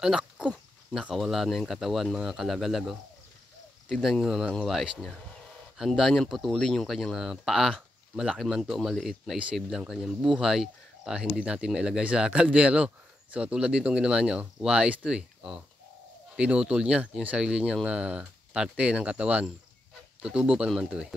Anak ko, nakawala na yung katawan mga kalagalag. Oh. Tignan nyo mga wais niya. Handa niyang putulin yung kanyang paa. Malaki man to o maliit, maisave lang kanyang buhay para hindi natin mailagay sa kaldero. So tulad ditong ginawa niya, oh, wais to eh. Oh, pinutol niya yung sarili niyang parte ng katawan. Tutubo pa naman to eh.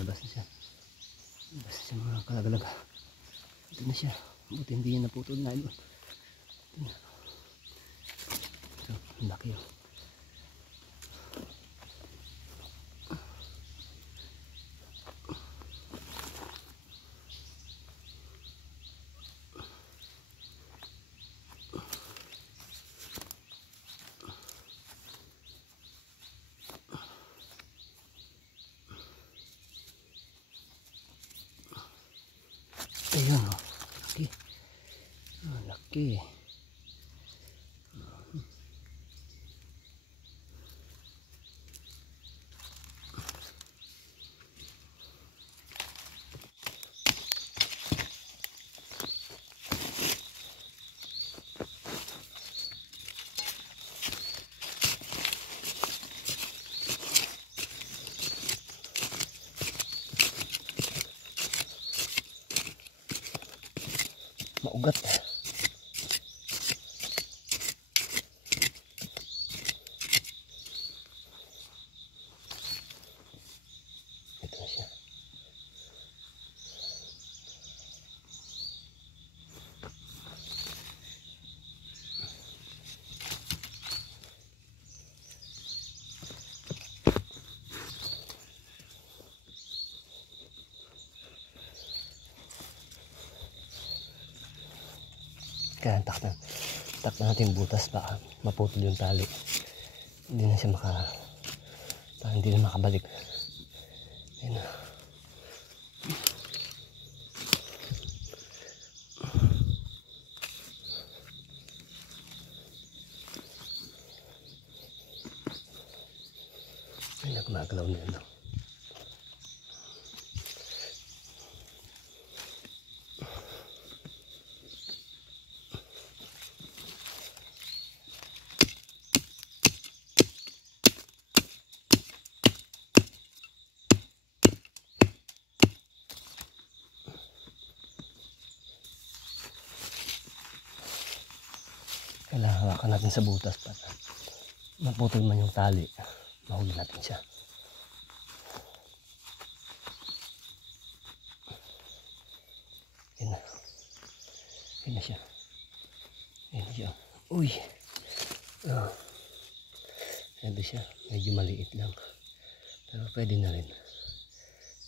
Labas na siya. Labas na siya mga kalagalag. Ito na siya. Buti hindi niya naputol na ito. Ito, laki oh. Ayun oh. Laki. Laki. Maugat. Ito na siya. Kaya takpan natin butas baka maputol yung tali. Hindi na siya parang hindi na makabalik. Ayun na. Ayun na, gumagalaw na yun. Kailangan hawakan natin sa butas para maputol man yung tali. Mahuli natin siya. Yan na. Yan na siya. Yan na siya. Uy! Sabi siya, medyo maliit lang. Pero pwede na rin.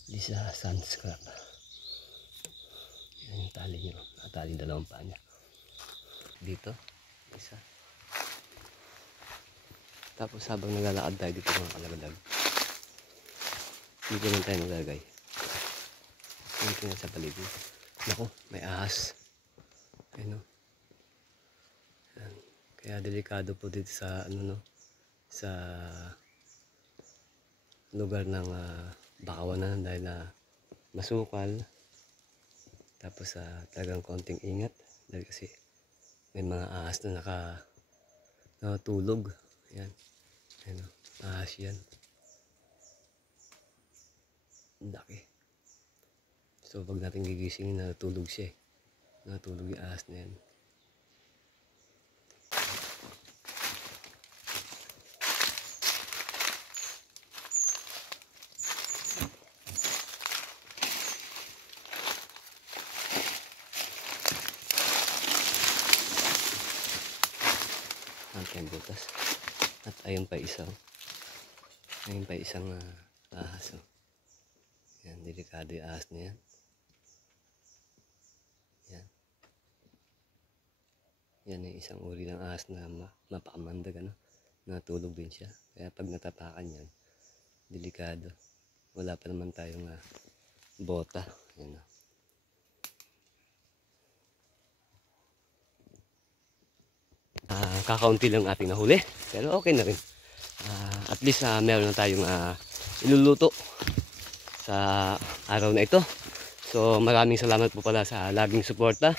Di sa sand scrap. Yan yung tali niya. Natali dalawang paa niya. Dito. Isa. Tapos habang naglalakad tayo dito mga kalagadag, dito naman tayo naglagay. Yung tingnan sa paligid. Naku, may ahas. Ayun o. Kaya delikado po dito sa sa lugar ng Bakawanan dahil masukal. Tapos talagang konting ingat dahil kasi may mga ahas na nakatulog. Yan. Ayan o. Ahas yan. Laki. So pag natin gigisingin, natulog siya eh. Natulog yung ahas na yan. Ang butas. At ayun pa isang ahas. Oh. Yan, delikado yung ahas na yan. Yan. Yan yung isang uri ng ahas na mapakamandag. Ano? natulog din siya. Kaya pag natapakan yan, delikado. Wala pa naman tayong bota. Yan. Kakaunti lang ating nahuli. Pero okay na rin. At least meron na tayong iluluto sa araw na ito. So maraming salamat po pala sa laging suporta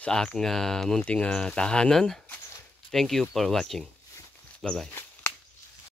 sa aking munting tahanan. Thank you for watching. Bye bye.